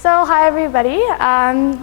So hi everybody,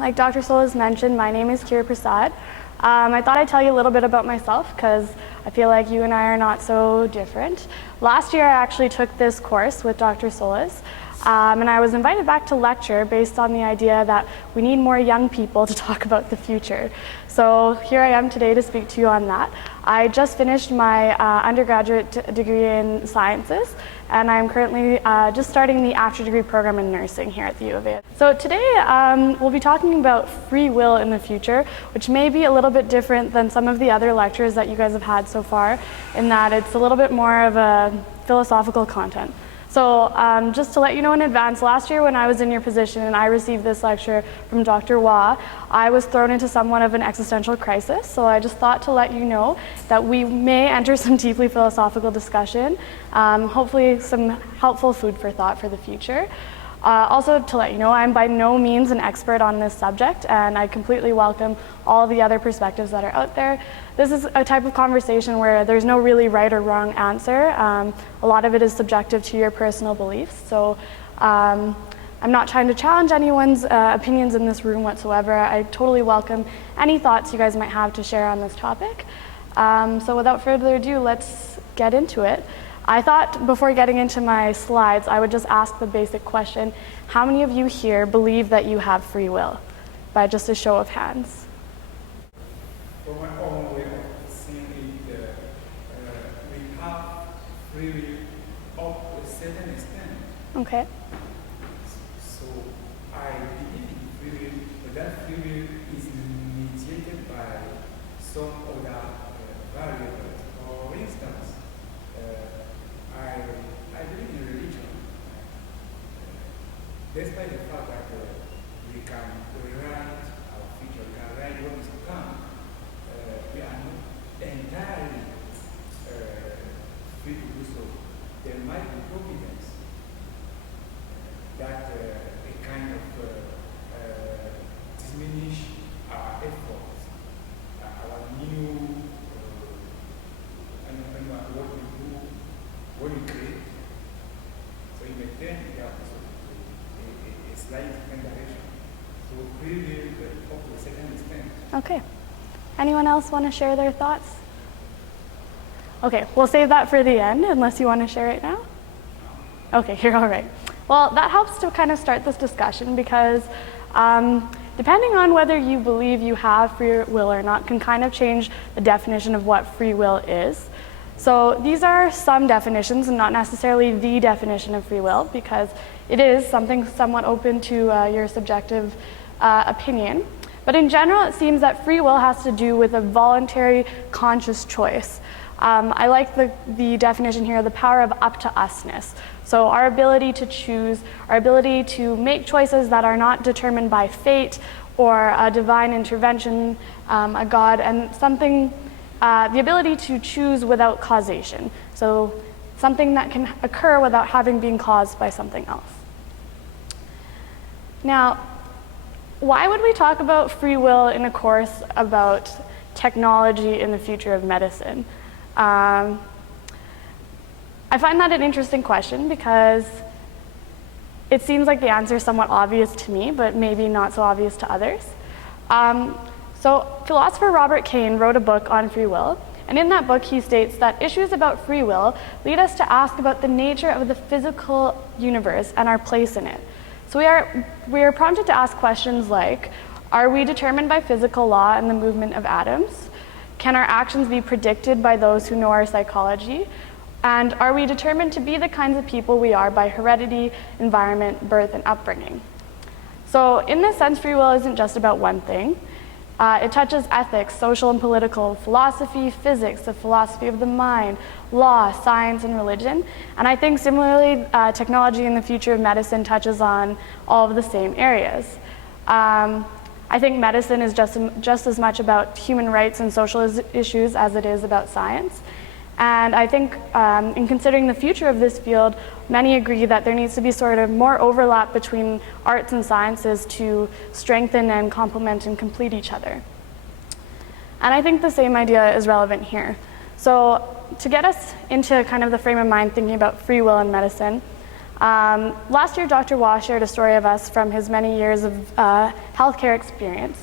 like Dr. Solis mentioned, my name is Kiera Prasad. I thought I'd tell you a little bit about myself because I feel like you and I are not so different. Last year I actually took this course with Dr. Solis and I was invited back to lecture based on the idea that we need more young people to talk about the future. So here I am today to speak to you on that. I just finished my undergraduate degree in sciences, and I'm currently just starting the after degree program in nursing here at the U of A. So today we'll be talking about free will in the future, which may be a little bit different than some of the other lectures that you guys have had so far, in that it's a little bit more of a philosophical content. So just to let you know in advance, last year when I was in your position and I received this lecture from Dr. Wah, I was thrown into somewhat of an existential crisis. So I just thought to let you know that we may enter some deeply philosophical discussion, hopefully some helpful food for thought for the future. Also to let you know, I'm by no means an expert on this subject, and I completely welcome all the other perspectives that are out there. This is a type of conversation where there's no really right or wrong answer. A lot of it is subjective to your personal beliefs. So I'm not trying to challenge anyone's opinions in this room whatsoever. I totally welcome any thoughts you guys might have to share on this topic. So without further ado, let's get into it. I thought before getting into my slides, I would just ask the basic question: how many of you here believe that you have free will? By just a show of hands. For my own way of seeing it, we have free will up to a certain extent. Okay. So I believe in free will, but that free will is mediated by some other variables. For instance, I believe in religion, despite the fact that we can rewrite our future, we can write what is to come. We are not entirely free to do so. There might be providence that a kind of diminish our efforts, our new, and what we do, what we create. So in the turn, we have a slight different direction. So really, up to a certain extent. Okay. Anyone else want to share their thoughts? Okay, we'll save that for the end, unless you want to share it now. Okay, you're all right. Well, that helps to kind of start this discussion because depending on whether you believe you have free will or not can kind of change the definition of what free will is. So these are some definitions and not necessarily the definition of free will, because it is something somewhat open to your subjective opinion. But in general, it seems that free will has to do with a voluntary, conscious choice. I like the definition here, the power of up to usness. So our ability to choose, our ability to make choices that are not determined by fate or a divine intervention, a God, and something, the ability to choose without causation. So something that can occur without having been caused by something else. Now, why would we talk about free will in a course about technology in the future of medicine? I find that an interesting question because it seems like the answer is somewhat obvious to me, but maybe not so obvious to others. So philosopher Robert Cain wrote a book on free will, and in that book he states that issues about free will lead us to ask about the nature of the physical universe and our place in it. So we are prompted to ask questions like, are we determined by physical law and the movement of atoms? Can our actions be predicted by those who know our psychology? And are we determined to be the kinds of people we are by heredity, environment, birth, and upbringing? So in this sense, free will isn't just about one thing. It touches ethics, social and political, philosophy, physics, the philosophy of the mind, law, science, and religion. And I think similarly, technology in the future of medicine touches on all of the same areas. I think medicine is just as much about human rights and social issues as it is about science. And I think in considering the future of this field, many agree that there needs to be sort of more overlap between arts and sciences to strengthen and complement and complete each other. And I think the same idea is relevant here. So to get us into kind of the frame of mind thinking about free will in medicine, Last year, Dr. Waugh shared a story of us from his many years of healthcare experience,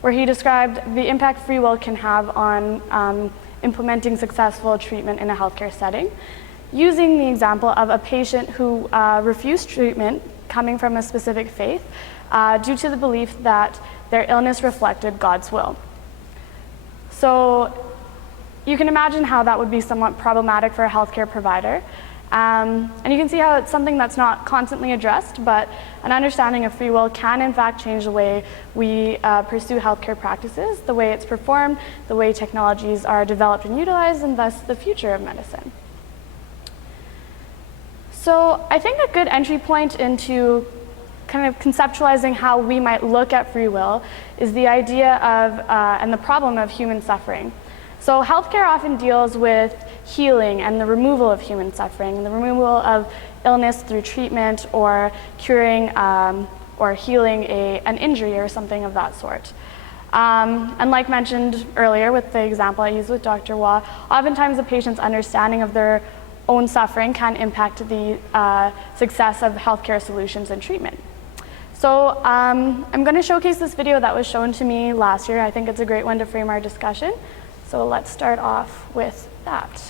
where he described the impact free will can have on implementing successful treatment in a healthcare setting, using the example of a patient who refused treatment coming from a specific faith due to the belief that their illness reflected God's will. So you can imagine how that would be somewhat problematic for a healthcare provider. And you can see how it's something that's not constantly addressed, but an understanding of free will can in fact change the way we pursue healthcare practices, the way it's performed, the way technologies are developed and utilized, and thus the future of medicine. So I think a good entry point into kind of conceptualizing how we might look at free will is the idea of and the problem of human suffering. So healthcare often deals with healing and the removal of human suffering, the removal of illness through treatment or curing or healing an injury or something of that sort. And like mentioned earlier with the example I used with Dr. Waugh, oftentimes the patient's understanding of their own suffering can impact the success of healthcare solutions and treatment. So I'm going to showcase this video that was shown to me last year. I think it's a great one to frame our discussion. So let's start off with that.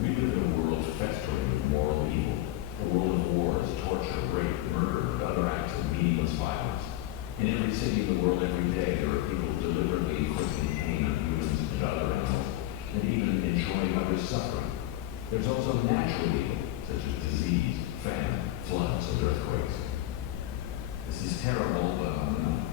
We live in a world festering with moral evil, a world of wars, torture, rape, murder, and other acts of meaningless violence. In every city in the world every day, there are people deliberately inflicting pain on humans and other animals, and even enjoying others' suffering. There's also natural evil, such as disease, famine, floods, and earthquakes. This is terrible, but unknown.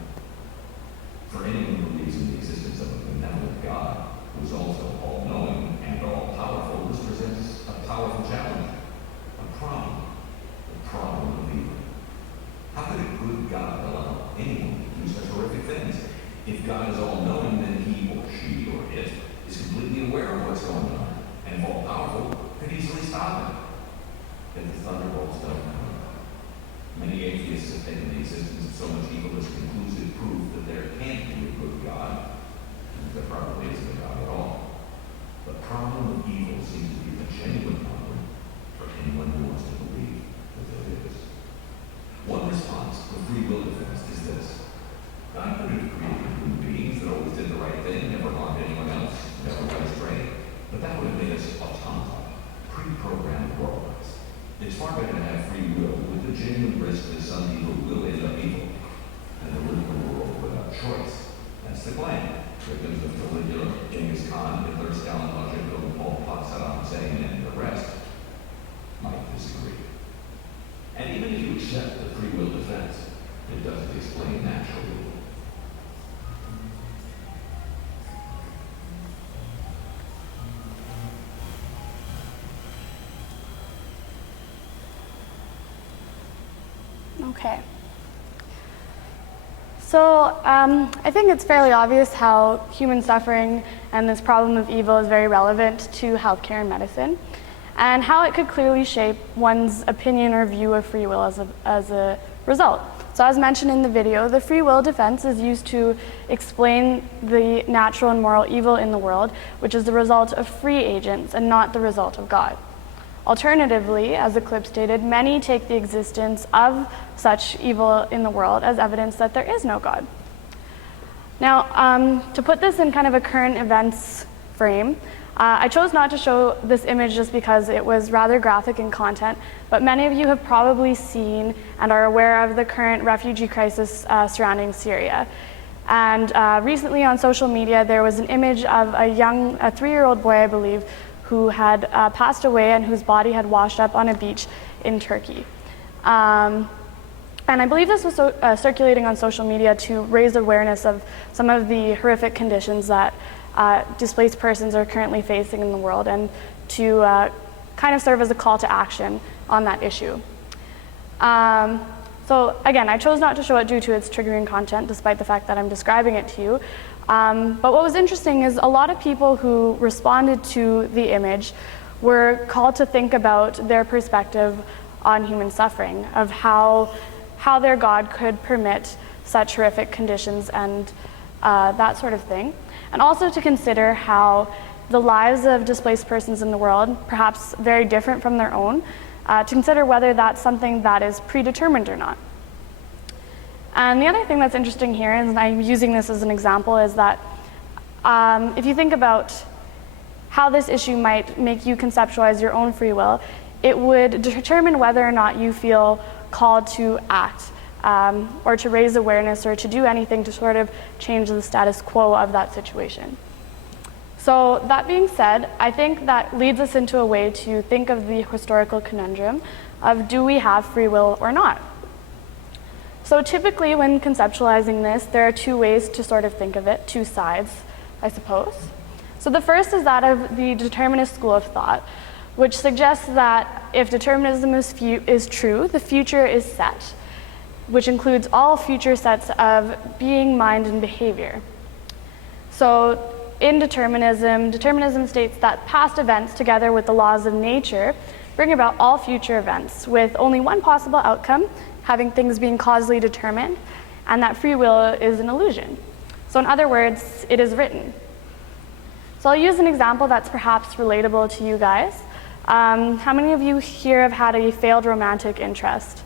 For anyone who believes in the existence of a benevolent God, who is also all-knowing and all-powerful, this presents a powerful challenge, a problem, the problem of evil. How could a good God allow anyone to do such horrific things? If God is all-knowing, then he or she or it is completely aware of what's going on, and if all-powerful, could easily stop it. Yet the thunderbolts don't come. Many atheists have taken the existence of so much evil as conclusive proof that there can't be a good God, and there probably isn't a God at all. The problem of evil seems to be a genuine problem for anyone who wants to believe that there is. One response to free will defense is this. God could have created human beings that always did the right thing, never harmed anyone else, never went astray. But that would have made us automaton, pre-programmed robots. It's far better to have free will with the genuine risk that some people will end up evil, than to live in a world without choice. That's the claim. Victims of Caligula, Genghis Khan, Hitler, Stalin, Lajhenko, Pol Pot, Saddam Hussein, and the rest might disagree. And even if you accept the free will defense, it doesn't explain natural evil. Okay. So I think it's fairly obvious how human suffering and this problem of evil is very relevant to healthcare and medicine, and how it could clearly shape one's opinion or view of free will as a result. So as mentioned in the video, the free will defense is used to explain the natural and moral evil in the world, which is the result of free agents and not the result of God. Alternatively, as the clip stated, many take the existence of such evil in the world as evidence that there is no God. Now, to put this in kind of a current events frame, I chose not to show this image just because it was rather graphic in content, but many of you have probably seen and are aware of the current refugee crisis surrounding Syria. And recently on social media, there was an image of a 3-year-old boy, I believe, who had passed away and whose body had washed up on a beach in Turkey. And I believe this was circulating on social media to raise awareness of some of the horrific conditions that displaced persons are currently facing in the world, and to kind of serve as a call to action on that issue. So again, I chose not to show it due to its triggering content, despite the fact that I'm describing it to you. But what was interesting is a lot of people who responded to the image were called to think about their perspective on human suffering, of how how their God could permit such horrific conditions and that sort of thing. And also to consider how the lives of displaced persons in the world, perhaps very different from their own, to consider whether that's something that is predetermined or not. And the other thing that's interesting here, and I'm using this as an example, is that if you think about how this issue might make you conceptualize your own free will, it would determine whether or not you feel called to act, or to raise awareness, or to do anything to sort of change the status quo of that situation. So that being said, I think that leads us into a way to think of the historical conundrum of, do we have free will or not? So typically when conceptualizing this, there are two ways to sort of think of it, two sides, I suppose. So the first is that of the determinist school of thought, which suggests that if determinism is true, the future is set, which includes all future sets of being, mind, and behavior. So in determinism states that past events, together with the laws of nature, bring about all future events, with only one possible outcome, having things being causally determined, and that free will is an illusion. So in other words, it is written. So I'll use an example that's perhaps relatable to you guys. How many of you here have had a failed romantic interest?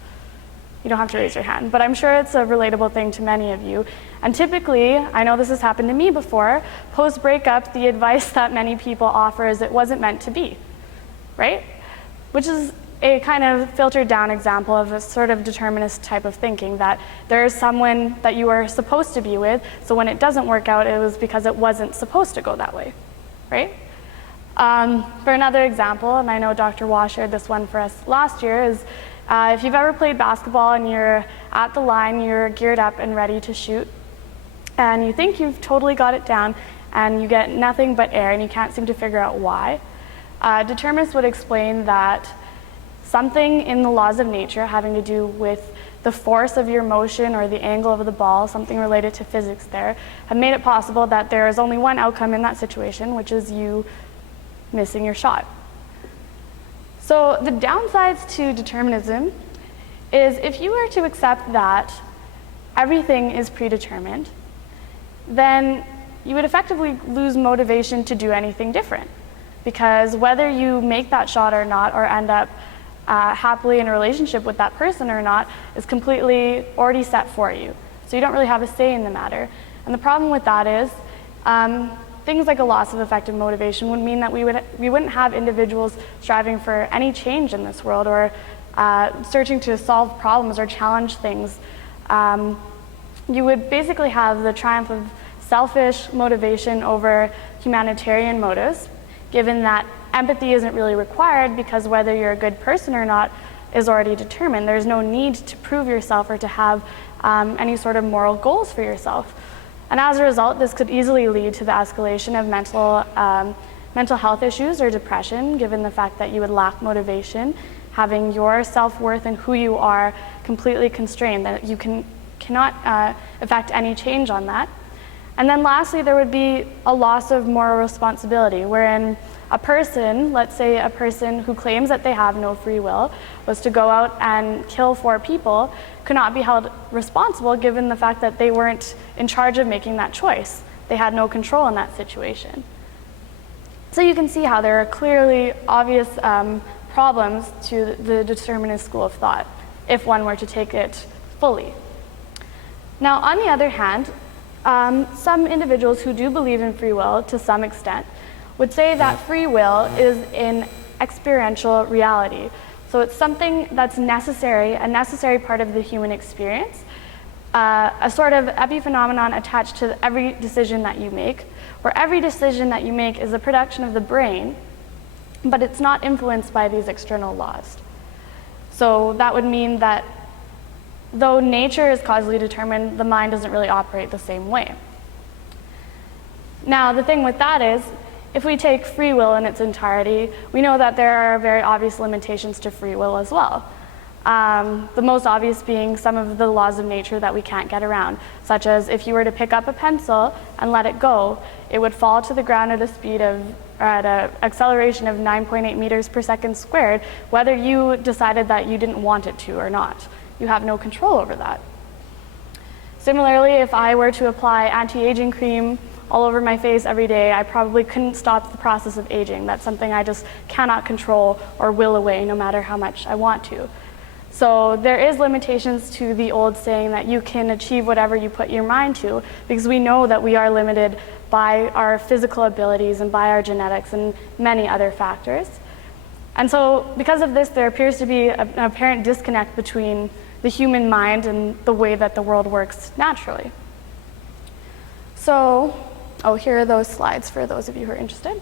You don't have to raise your hand, but I'm sure it's a relatable thing to many of you. And typically, I know this has happened to me before, post-breakup, the advice that many people offer is it wasn't meant to be, right? Which is a kind of filtered down example of a sort of determinist type of thinking, that there is someone that you are supposed to be with, so when it doesn't work out, it was because it wasn't supposed to go that way, right? For another example, and I know Dr. Waugh shared this one for us last year, is if you've ever played basketball and you're at the line, you're geared up and ready to shoot, and you think you've totally got it down, and you get nothing but air, and you can't seem to figure out why. Determinists would explain that something in the laws of nature having to do with the force of your motion or the angle of the ball, something related to physics there, have made it possible that there is only one outcome in that situation, which is you missing your shot. So the downsides to determinism is if you were to accept that everything is predetermined, then you would effectively lose motivation to do anything different. Because whether you make that shot or not, or end up happily in a relationship with that person or not, is completely already set for you. So you don't really have a say in the matter. And the problem with that is things like a loss of effective motivation would mean that we wouldn't have individuals striving for any change in this world, or searching to solve problems or challenge things. You would basically have the triumph of selfish motivation over humanitarian motives, given that empathy isn't really required, because whether you're a good person or not is already determined. There's no need to prove yourself or to have any sort of moral goals for yourself. And as a result, this could easily lead to the escalation of mental health issues or depression, given the fact that you would lack motivation, having your self-worth and who you are completely constrained, that you cannot affect any change on that. And then lastly, there would be a loss of moral responsibility, wherein a person, let's say a person who claims that they have no free will, was to go out and kill 4 people, could not be held responsible given the fact that they weren't in charge of making that choice. They had no control in that situation. So you can see how there are clearly obvious problems to the determinist school of thought, if one were to take it fully. Now, on the other hand, some individuals who do believe in free will to some extent would say that free will is an experiential reality. So it's something that's necessary, a necessary part of the human experience, a sort of epiphenomenon attached to every decision that you make, where every decision that you make is a production of the brain, but it's not influenced by these external laws. So that would mean that though nature is causally determined, the mind doesn't really operate the same way. Now, the thing with that is, if we take free will in its entirety, we know that there are very obvious limitations to free will as well. The most obvious being some of the laws of nature that we can't get around, such as if you were to pick up a pencil and let it go, it would fall to the ground at a speed of, or at an acceleration of 9.8 meters per second squared, whether you decided that you didn't want it to or not. you have no control over that. Similarly, if I were to apply anti-aging cream all over my face every day, I probably couldn't stop the process of aging. That's something I just cannot control or will away no matter how much I want to. So there is limitations to the old saying that you can achieve whatever you put your mind to, because we know that we are limited by our physical abilities and by our genetics and many other factors. And so because of this, there appears to be an apparent disconnect between the human mind and the way that the world works naturally. So, here are those slides for those of you who are interested.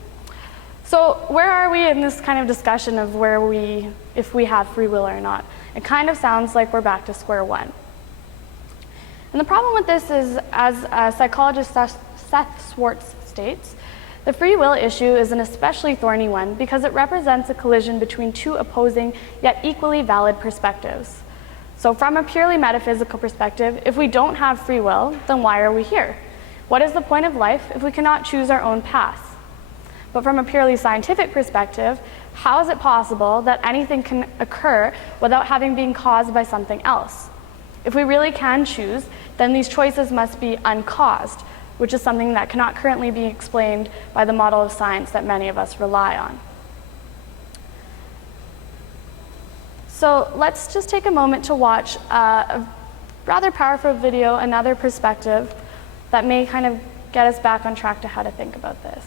So where are we in this kind of discussion of if we have free will or not? It kind of sounds like we're back to square one. And the problem with this is, as psychologist Seth Swartz states, the free will issue is an especially thorny one because it represents a collision between two opposing yet equally valid perspectives. So from a purely metaphysical perspective, if we don't have free will, then why are we here? What is the point of life if we cannot choose our own path? But from a purely scientific perspective, how is it possible that anything can occur without having been caused by something else? If we really can choose, then these choices must be uncaused, which is something that cannot currently be explained by the model of science that many of us rely on. So let's just take a moment to watch a rather powerful video, another perspective, that may kind of get us back on track to how to think about this.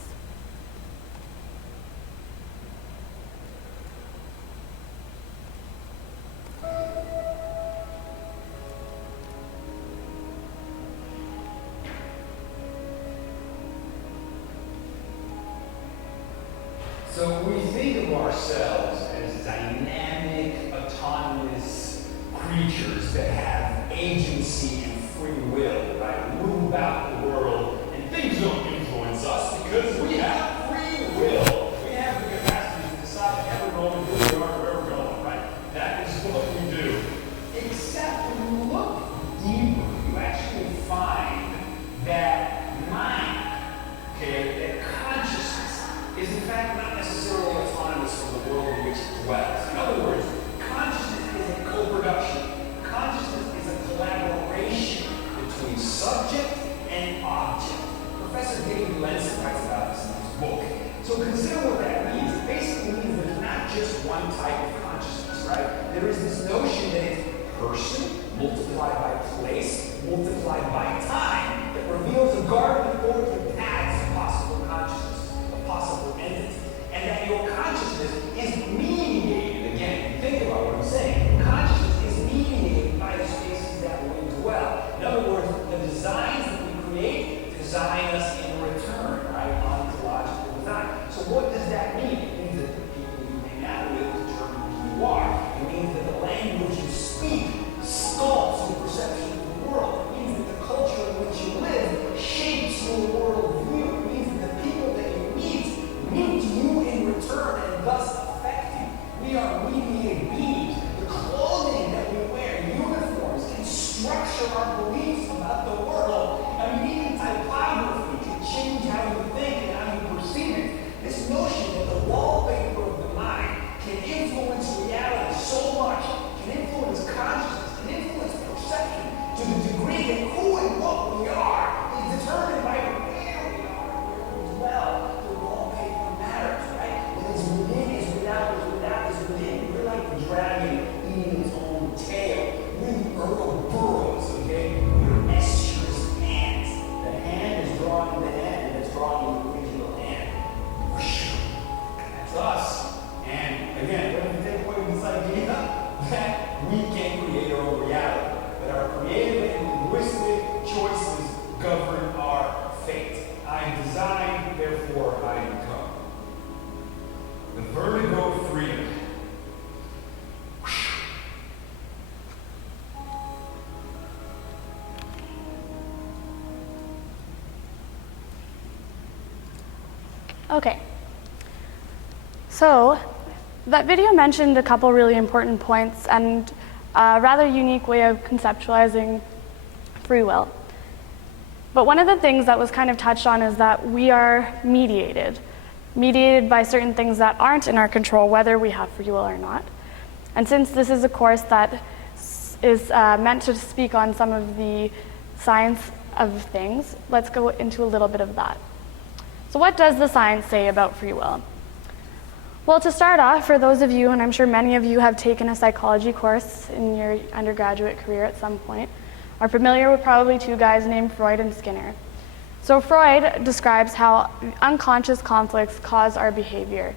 So when we think of ourselves as dynamic, autonomous creatures that have agency and free will, right? We move about the world and things don't influence us because we have free will. We have the capacity to decide how we're going, who we are, where we're going, right? That is what we do. Except when you look deeper, you actually find that mind, okay, that consciousness is in fact not necessarily autonomous from the world in which it dwells. In other words, consciousness is a co-production. Consciousness is a collaboration between subject and object. Professor David Lenson writes about this in his book. So consider what that means. It basically means that it's not just one type of consciousness, right? There is this notion that it's person multiplied by place, multiplied by time, that reveals a garden of orchid paths of possible consciousness, a possible entity. And that your consciousness is mediated, again, think about what I'm saying, consciousness is mediated by the spaces that we dwell. In other words, the designs that we create design us in return, right? Ontological design. So what does that mean? It means that the people you hang out with determine who you are. It means that the language you speak sculpts your perception of the world. It means that the culture in which you live shapes your worldview. It means that the people that you meet you in return and thus affect you. We are mediated beings. The clothing that we wear, uniforms, can structure our beliefs about the world. I mean, even typography can change how you think and how you perceive it. This notion that the wallpaper of the mind can influence reality so much, can influence consciousness, can influence perception to the degree that who and what we are is determined by where we are, where we dwell. The wallpaper matters, right? What is within is without, what is without is within. We're like the dragon eating its own tail. We're the Ouroboros, okay? We're Esther's hands. The hand is drawing the hand, and it's drawing the original hand. Whoosh. That's us. And again, what if we take away this idea that we can create our own reality, that our creative and linguistic choices govern our fate. I design, therefore I become. The vertigo of freedom. Okay. So that video mentioned a couple really important points and a rather unique way of conceptualizing free will. But one of the things that was kind of touched on is that we are mediated by certain things that aren't in our control, whether we have free will or not. And since this is a course that is meant to speak on some of the science of things. Let's go into a little bit of that. So what does the science say about free will? Well, to start off, for those of you, and I'm sure many of you have taken a psychology course in your undergraduate career at some point, are familiar with probably two guys named Freud and Skinner. So Freud describes how unconscious conflicts cause our behavior.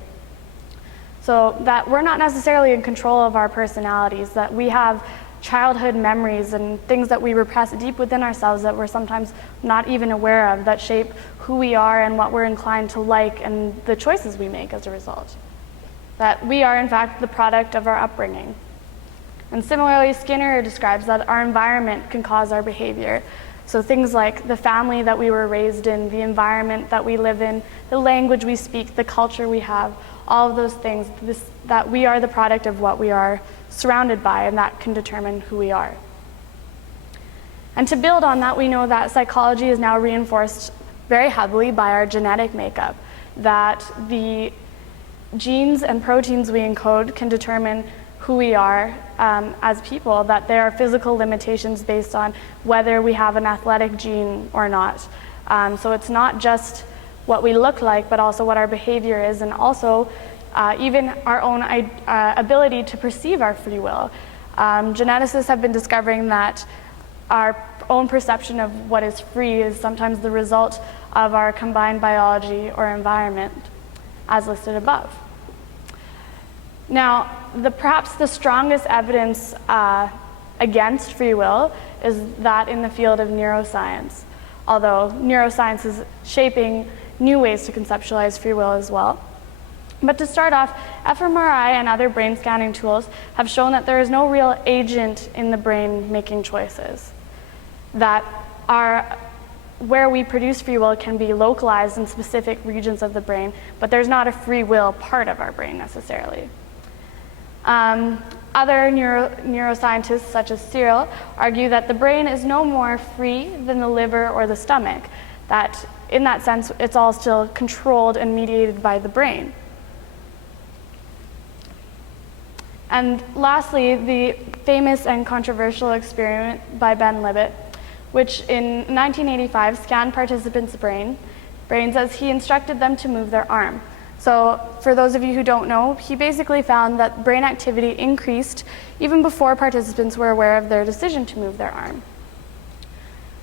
So that we're not necessarily in control of our personalities, that we have childhood memories and things that we repress deep within ourselves that we're sometimes not even aware of, that shape who we are and what we're inclined to like and the choices we make as a result. That we are in fact the product of our upbringing. And similarly, Skinner describes that our environment can cause our behavior. So things like the family that we were raised in, the environment that we live in, the language we speak, the culture we have, all of those things, that we are the product of what we are surrounded by, and that can determine who we are. And to build on that, we know that psychology is now reinforced very heavily by our genetic makeup, that the genes and proteins we encode can determine who we are as people, that there are physical limitations based on whether we have an athletic gene or not. So it's not just what we look like, but also what our behavior is, and also even our own ability to perceive our free will. Geneticists have been discovering that our own perception of what is free is sometimes the result of our combined biology or environment, as listed above. Now, perhaps the strongest evidence against free will is that in the field of neuroscience, although neuroscience is shaping new ways to conceptualize free will as well. But to start off, fMRI and other brain scanning tools have shown that there is no real agent in the brain making choices. That where we produce free will can be localized in specific regions of the brain, but there's not a free will part of our brain necessarily. Other neuroscientists, such as Cyril, argue that the brain is no more free than the liver or the stomach, that in that sense, it's all still controlled and mediated by the brain. And lastly, the famous and controversial experiment by Ben Libet, which in 1985 scanned participants' brains as he instructed them to move their arm. So for those of you who don't know, he basically found that brain activity increased even before participants were aware of their decision to move their arm.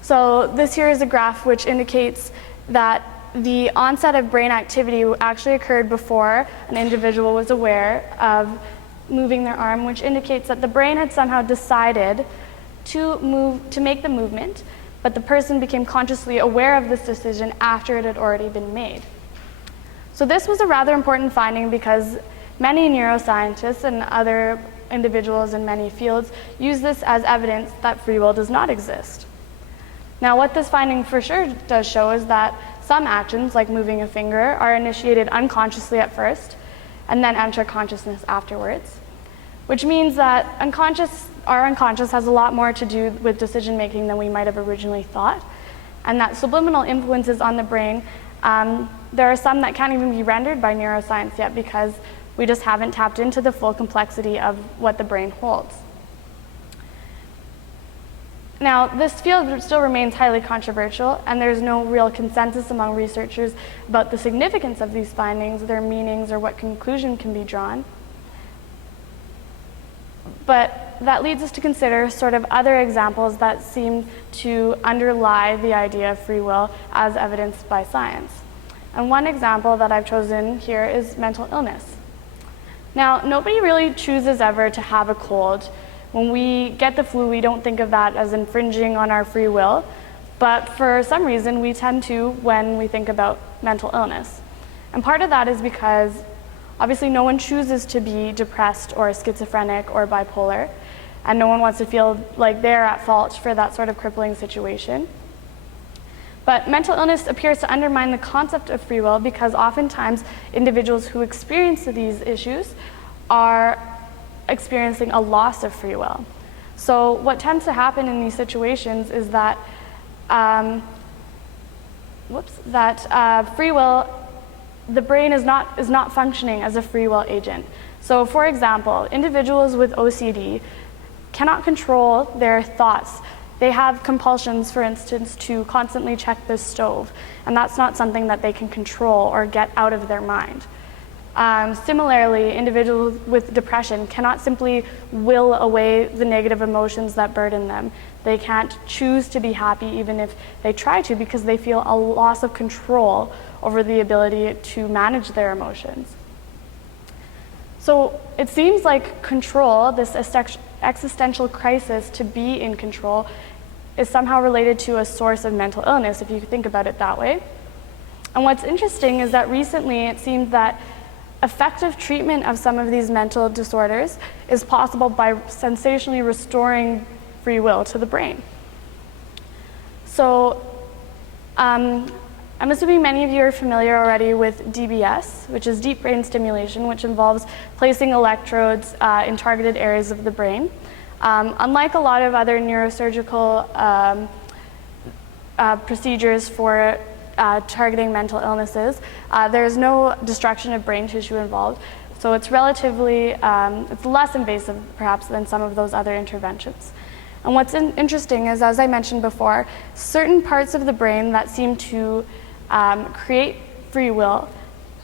So this here is a graph which indicates that the onset of brain activity actually occurred before an individual was aware of moving their arm, which indicates that the brain had somehow decided to make the movement, but the person became consciously aware of this decision after it had already been made. So this was a rather important finding because many neuroscientists and other individuals in many fields use this as evidence that free will does not exist. Now, what this finding for sure does show is that some actions, like moving a finger, are initiated unconsciously at first and then enter consciousness afterwards, which means that our unconscious has a lot more to do with decision making than we might have originally thought, and that subliminal influences on the brain, there are some that can't even be rendered by neuroscience yet because we just haven't tapped into the full complexity of what the brain holds. Now, this field still remains highly controversial, and there's no real consensus among researchers about the significance of these findings, their meanings, or what conclusion can be drawn. But that leads us to consider sort of other examples that seem to underlie the idea of free will as evidenced by science. And one example that I've chosen here is mental illness. Now, nobody really chooses ever to have a cold. When we get the flu, we don't think of that as infringing on our free will, but for some reason we tend to when we think about mental illness. And part of that is because obviously no one chooses to be depressed or schizophrenic or bipolar, and no one wants to feel like they're at fault for that sort of crippling situation. But mental illness appears to undermine the concept of free will because oftentimes individuals who experience these issues are experiencing a loss of free will. So what tends to happen in these situations is that free will, the brain is not functioning as a free will agent. So for example, individuals with OCD cannot control their thoughts. They have compulsions, for instance, to constantly check the stove, and that's not something that they can control or get out of their mind. Similarly, individuals with depression cannot simply will away the negative emotions that burden them. They can't choose to be happy even if they try to, because they feel a loss of control over the ability to manage their emotions. So it seems like control, this existential crisis to be in control, is somehow related to a source of mental illness, if you think about it that way. And what's interesting is that recently it seems that effective treatment of some of these mental disorders is possible by sensationally restoring free will to the brain. So I'm assuming many of you are familiar already with DBS, which is deep brain stimulation, which involves placing electrodes in targeted areas of the brain. Unlike a lot of other neurosurgical procedures for targeting mental illnesses, there is no destruction of brain tissue involved. So it's relatively, it's less invasive perhaps than some of those other interventions. And what's interesting is, as I mentioned before, certain parts of the brain that seem to create free will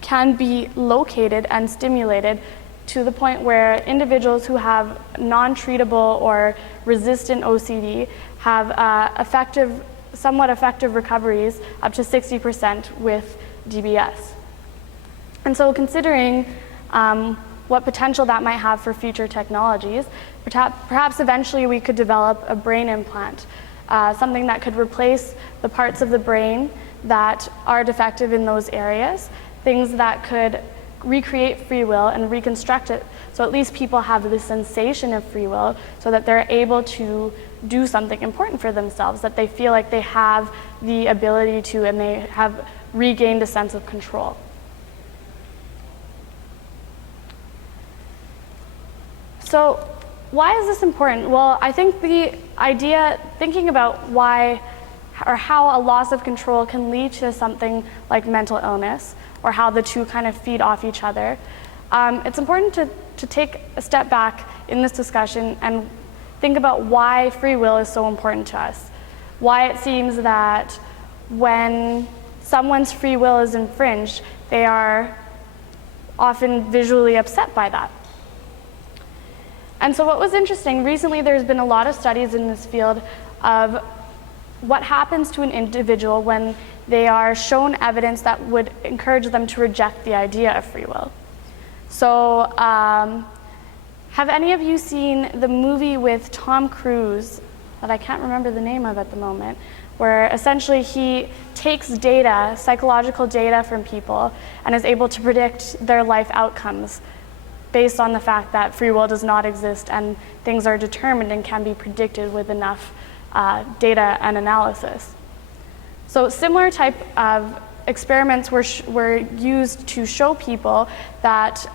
can be located and stimulated to the point where individuals who have non-treatable or resistant OCD have somewhat effective recoveries up to 60% with DBS. And so considering what potential that might have for future technologies, perhaps eventually we could develop a brain implant, something that could replace the parts of the brain that are defective in those areas, things that could recreate free will and reconstruct it, so at least people have the sensation of free will, so that they're able to do something important for themselves, that they feel like they have the ability to, and they have regained a sense of control. So why is this important? Well, I think the idea, thinking about why or how a loss of control can lead to something like mental illness, or how the two kind of feed off each other, it's important to take a step back in this discussion and think about why free will is so important to us. Why it seems that when someone's free will is infringed, they are often visually upset by that. And so what was interesting, recently there's been a lot of studies in this field of what happens to an individual when they are shown evidence that would encourage them to reject the idea of free will. So have any of you seen the movie with Tom Cruise that I can't remember the name of at the moment, where essentially he takes data, psychological data from people, and is able to predict their life outcomes based on the fact that free will does not exist and things are determined and can be predicted with enough data and analysis. So similar type of experiments were used to show people that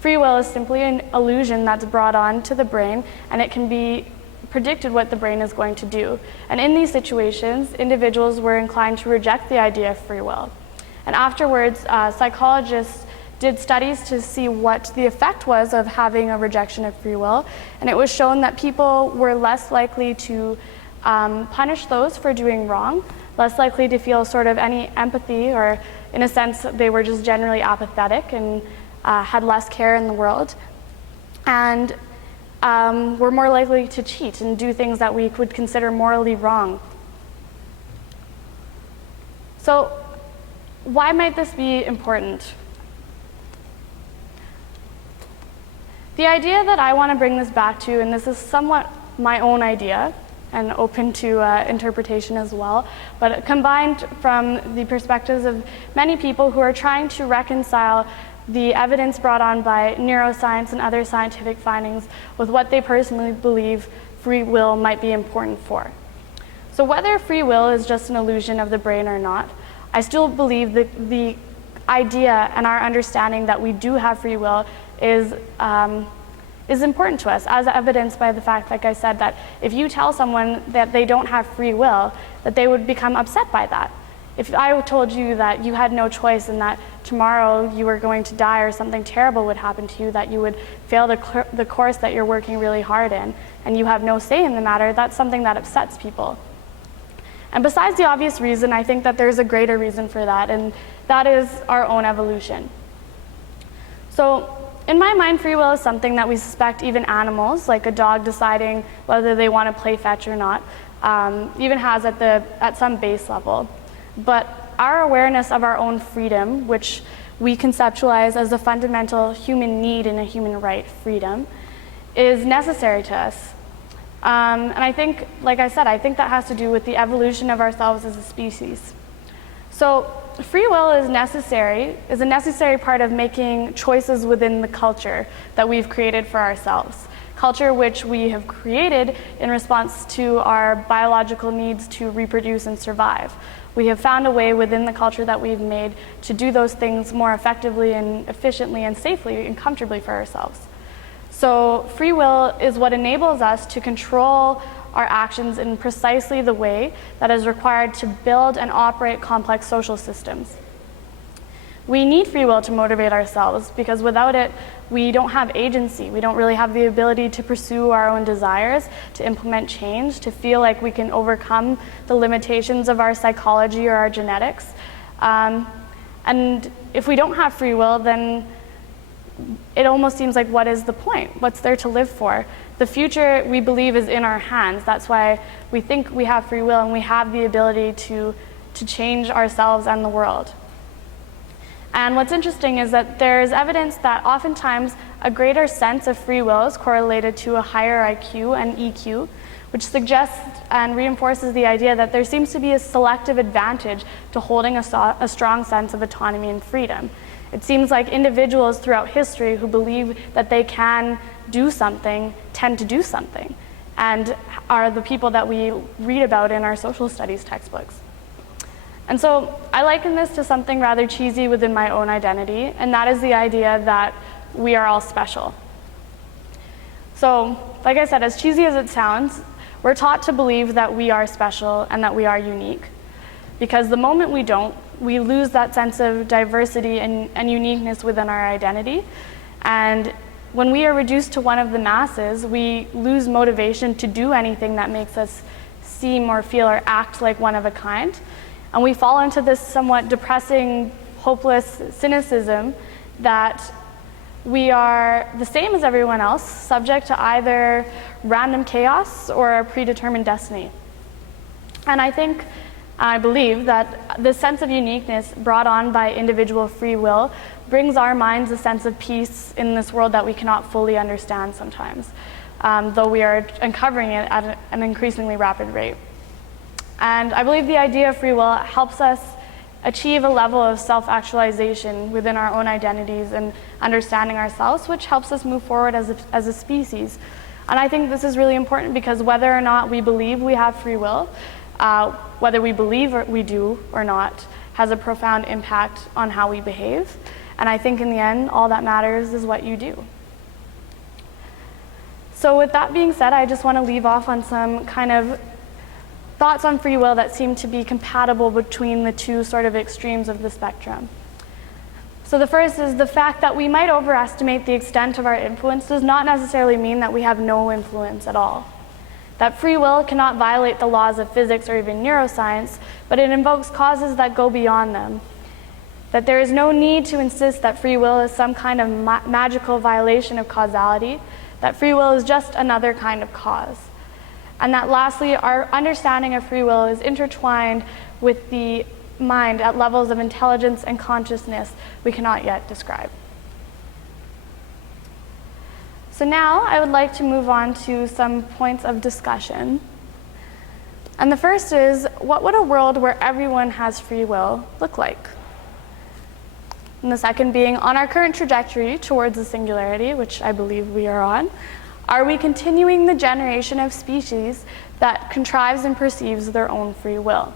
free will is simply an illusion that's brought on to the brain, and it can be predicted what the brain is going to do. And in these situations, individuals were inclined to reject the idea of free will. And afterwards, psychologists did studies to see what the effect was of having a rejection of free will, and it was shown that people were less likely to punish those for doing wrong, less likely to feel sort of any empathy, or in a sense they were just generally apathetic and had less care in the world, and were more likely to cheat and do things that we would consider morally wrong. So why might this be important? The idea that I want to bring this back to, and this is somewhat my own idea and open to interpretation as well, but combined from the perspectives of many people who are trying to reconcile the evidence brought on by neuroscience and other scientific findings with what they personally believe free will might be important for. So whether free will is just an illusion of the brain or not, I still believe that the idea and our understanding that we do have free will is important to us, as evidenced by the fact, like I said, that if you tell someone that they don't have free will, that they would become upset by that. If I told you that you had no choice and that tomorrow you were going to die or something terrible would happen to you, that you would fail the course that you're working really hard in, and you have no say in the matter, that's something that upsets people. And besides the obvious reason, I think that there's a greater reason for that, and that is our own evolution. So in my mind, free will is something that we suspect even animals, like a dog deciding whether they want to play fetch or not, even has at some base level. But our awareness of our own freedom, which we conceptualize as a fundamental human need and a human right, freedom, is necessary to us. And I think, like I said, I think that has to do with the evolution of ourselves as a species. So free will is a necessary part of making choices within the culture that we've created for ourselves. Culture which we have created in response to our biological needs to reproduce and survive. We have found a way within the culture that we've made to do those things more effectively and efficiently and safely and comfortably for ourselves. So free will is what enables us to control our actions in precisely the way that is required to build and operate complex social systems. We need free will to motivate ourselves because without it, we don't have agency. We don't really have the ability to pursue our own desires, to implement change, to feel like we can overcome the limitations of our psychology or our genetics. And if we don't have free will, then it almost seems like, what is the point? What's there to live for? The future, we believe, is in our hands. That's why we think we have free will and we have the ability to change ourselves and the world. And what's interesting is that there's evidence that oftentimes a greater sense of free will is correlated to a higher IQ and EQ, which suggests and reinforces the idea that there seems to be a selective advantage to holding a strong sense of autonomy and freedom. It seems like individuals throughout history who believe that they can do something tend to do something, and are the people that we read about in our social studies textbooks. And so I liken this to something rather cheesy within my own identity, and that is the idea that we are all special. So, like I said, as cheesy as it sounds, we're taught to believe that we are special and that we are unique. Because the moment we don't, we lose that sense of diversity and uniqueness within our identity. And when we are reduced to one of the masses, we lose motivation to do anything that makes us seem or feel or act like one of a kind. And we fall into this somewhat depressing, hopeless cynicism that we are the same as everyone else, subject to either random chaos or a predetermined destiny. And I believe that the sense of uniqueness brought on by individual free will brings our minds a sense of peace in this world that we cannot fully understand sometimes, though we are uncovering it at an increasingly rapid rate. And I believe the idea of free will helps us achieve a level of self-actualization within our own identities and understanding ourselves, which helps us move forward as a species. And I think this is really important because whether or not we believe we have free will, whether we believe we do or not, has a profound impact on how we behave. And I think in the end, all that matters is what you do. So with that being said, I just want to leave off on some kind of thoughts on free will that seem to be compatible between the two sort of extremes of the spectrum. So the first is the fact that we might overestimate the extent of our influence does not necessarily mean that we have no influence at all. That free will cannot violate the laws of physics or even neuroscience, but it invokes causes that go beyond them. That there is no need to insist that free will is some kind of magical violation of causality, that free will is just another kind of cause. And that lastly, our understanding of free will is intertwined with the mind at levels of intelligence and consciousness we cannot yet describe. So now I would like to move on to some points of discussion. And the first is, what would a world where everyone has free will look like? And the second being, on our current trajectory towards the singularity, which I believe we are on, are we continuing the generation of species that contrives and perceives their own free will?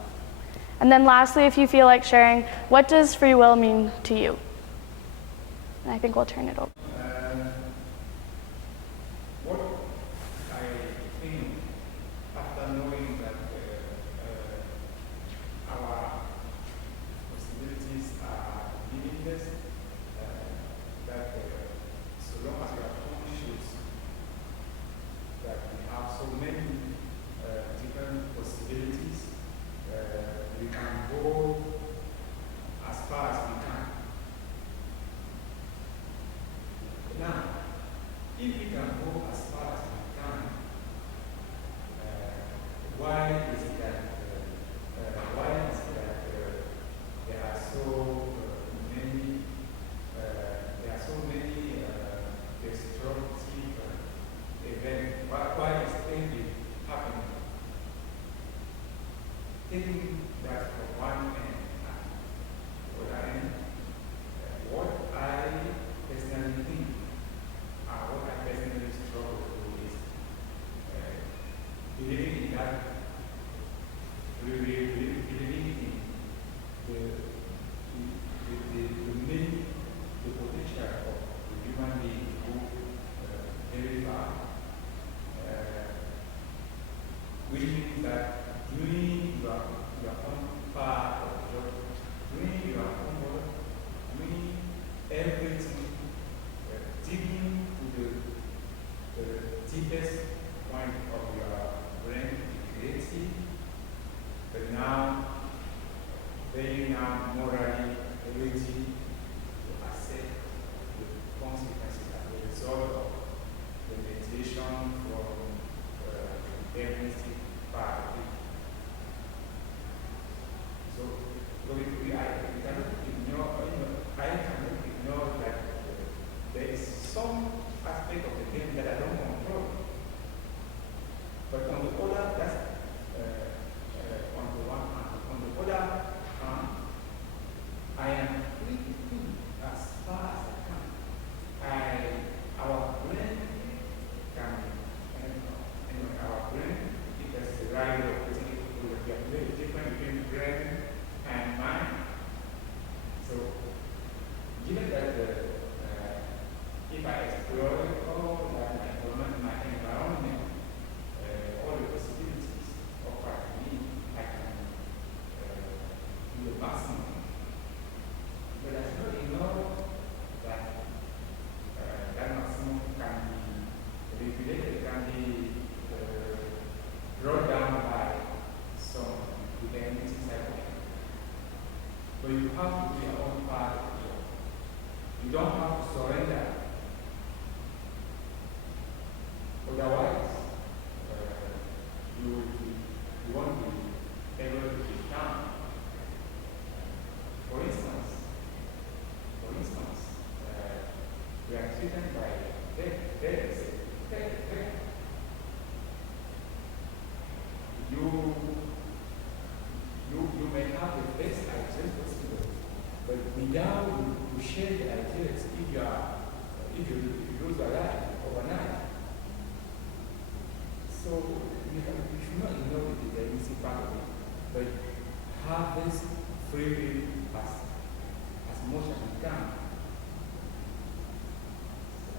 And then lastly, if you feel like sharing, what does free will mean to you? And I think we'll turn it over. What I think, after knowing that our go as far as we can. Now, if we can go as far as we can, why is it that there are so many destructive events? Why is things happening? Taking that from one end and the other end, what I personally think, what I personally struggle with is believing in that, believing in the potential of the human being to go very far, which means that doing your own part of the job, doing your own work, doing everything, digging to the deepest point of your brain, creative, but now being now morally ready to accept the consequences as a result of the meditation from the deterministic part of it. So I cannot ignore that there is some aspect of the game that I don't control. But on the other, that's on the one hand. On the other hand, I am free to think as far as I can. Our brain can, our brain, if there's the right way of putting it, we are very different between brain and mind. So, given that if I explore all that my environment, all the possibilities offered to me, I can do the maximum. But I should not ignore that that maximum can be regulated, can be brought down by some deterministic cycle. But you have to do your own part of the job. You don't have to surrender. Otherwise, you won't be able to be calm. For instance, we are treated by death. You may have the best ideas possible, but without you share the ideas, if you lose your life overnight. So you should not ignore the deterministic part of it, but have this free will as much as you can.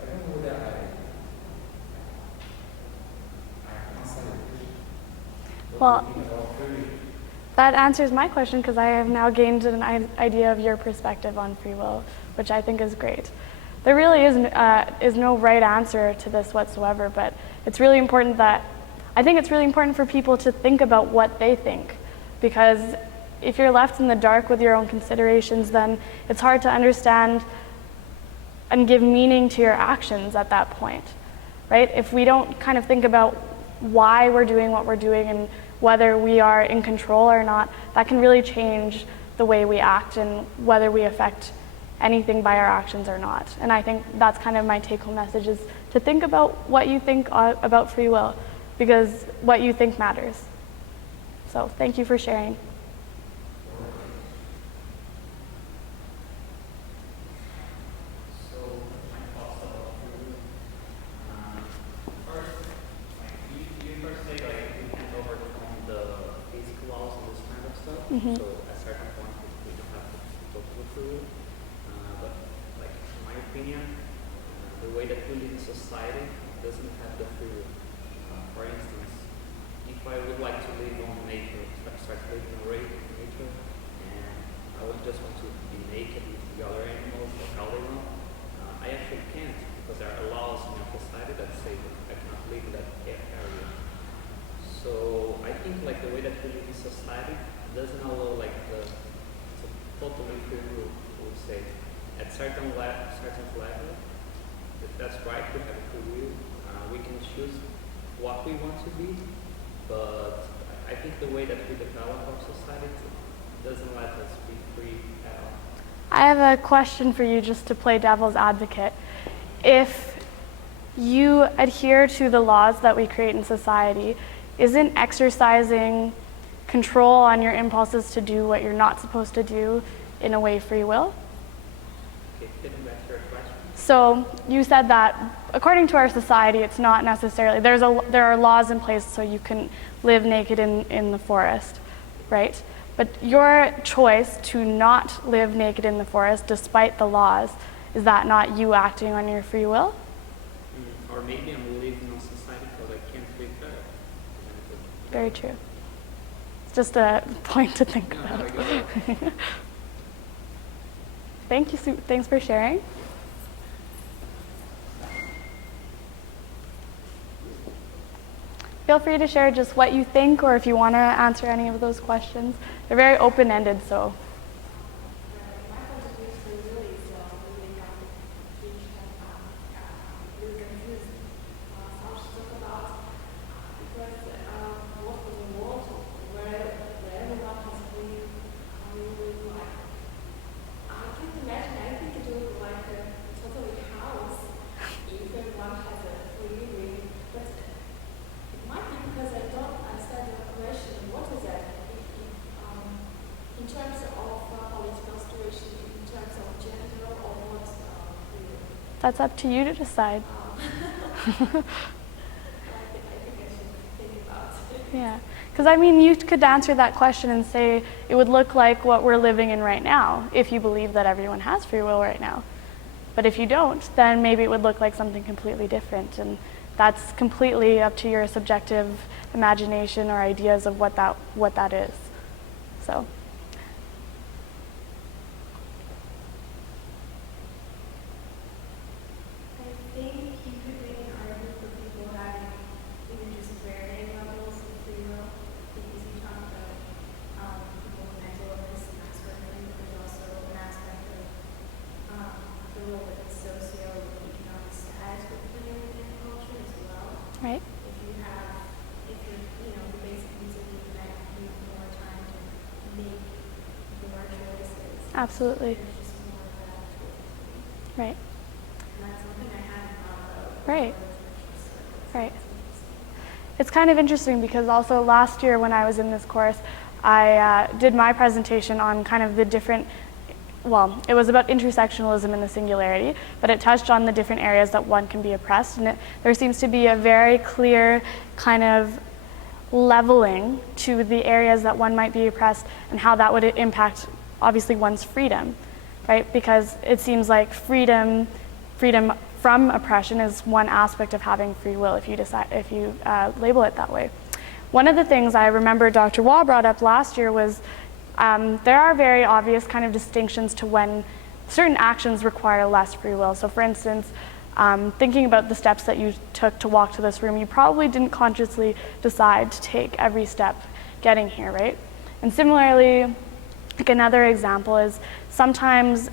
I don't know whether I answered the question. Well, that answers my question because I have now gained an idea of your perspective on free will, which I think is great. There really is no right answer to this whatsoever, but it's really important I think it's really important for people to think about what they think, because if you're left in the dark with your own considerations, then it's hard to understand and give meaning to your actions at that point, right? If we don't kind of think about why we're doing what we're doing and whether we are in control or not, that can really change the way we act and whether we affect anything by our actions or not. And I think that's kind of my take-home message, is to think about what you think about free will, because what you think matters. So thank you for sharing. So my thoughts about free will. First, you first say we can't overcome the physical laws and this kind of stuff. Mhm. So at a certain point, we don't have total free will. But in my opinion, the way that we live in society doesn't have the free will. For instance, if I would like to live on nature, start living on nature, and I would just want to be naked with the other animals, like all they want, I actually can't, because there are laws in our society that say that I cannot live in that area. So I think the way that we live in society doesn't allow like the totally free will, we would say. At certain level, if that's right, we have free will. We can choose what we want to be, but I think the way that we develop our society doesn't let us be free at all. I have a question for you just to play devil's advocate. If you adhere to the laws that we create in society, isn't exercising control on your impulses to do what you're not supposed to do in a way free will? Okay, getting back to your question. So you said that according to our society, it's not necessarily, there are laws in place so you can live naked in the forest, right? But your choice to not live naked in the forest despite the laws, is that not you acting on your free will? Or maybe I'm living in society because I can't live better. Very true. It's just a point to think Yeah, about. I go. Thank you, thanks for sharing. Feel free to share just what you think or if you want to answer any of those questions. They're very open-ended, so. That's up to you to decide. Yeah, because I mean, you could answer that question and say it would look like what we're living in right now if you believe that everyone has free will right now. But if you don't, then maybe it would look like something completely different, and that's completely up to your subjective imagination or ideas of what that is. So. Right. If you're the basic needs of the night, you have more time to make more choices. Absolutely. There's just more of that. Right. And that's something I hadn't thought about. Right. Right. It's kind of interesting because also last year when I was in this course, I did my presentation on kind of the different, well, it was about intersectionalism and the singularity, but it touched on the different areas that one can be oppressed, and there seems to be a very clear kind of leveling to the areas that one might be oppressed and how that would impact, obviously, one's freedom, right? Because it seems like freedom from oppression is one aspect of having free will if you label it that way. One of the things I remember Dr. Waugh brought up last year was there are very obvious kind of distinctions to when certain actions require less free will. So for instance, thinking about the steps that you took to walk to this room, you probably didn't consciously decide to take every step getting here, right? And similarly, like another example is sometimes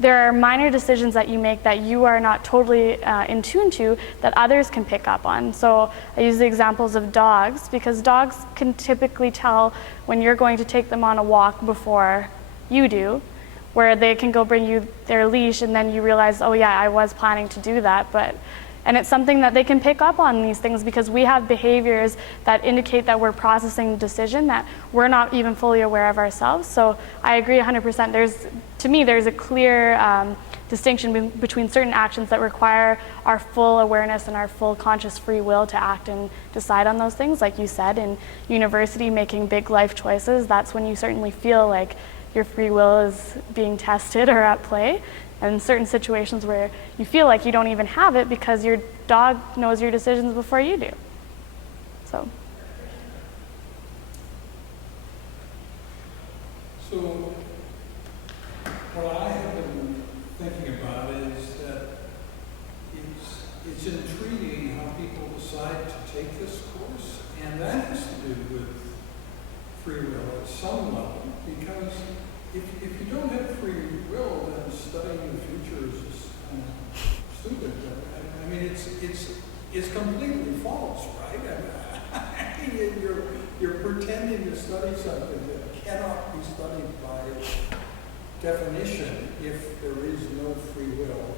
there are minor decisions that you make that you are not totally in tune to that others can pick up on. So I use the examples of dogs because dogs can typically tell when you're going to take them on a walk before you do, where they can go bring you their leash and then you realize, oh yeah, I was planning to do that, and it's something that they can pick up on these things because we have behaviors that indicate that we're processing the decision that we're not even fully aware of ourselves. So I agree 100%. To me, there's a clear distinction between certain actions that require our full awareness and our full conscious free will to act and decide on those things. Like you said, in university, making big life choices, that's when you certainly feel like your free will is being tested or at play. And certain situations where you feel like you don't even have it because your dog knows your decisions before you do. So what I have been thinking about is that it's intriguing how people decide to take this course, and that has to do with free will at some level, because if you don't have free will, then studying the future is just kind of stupid. I mean, it's completely false, right? I mean, you're pretending to study something that cannot be studied by definition if there is no free will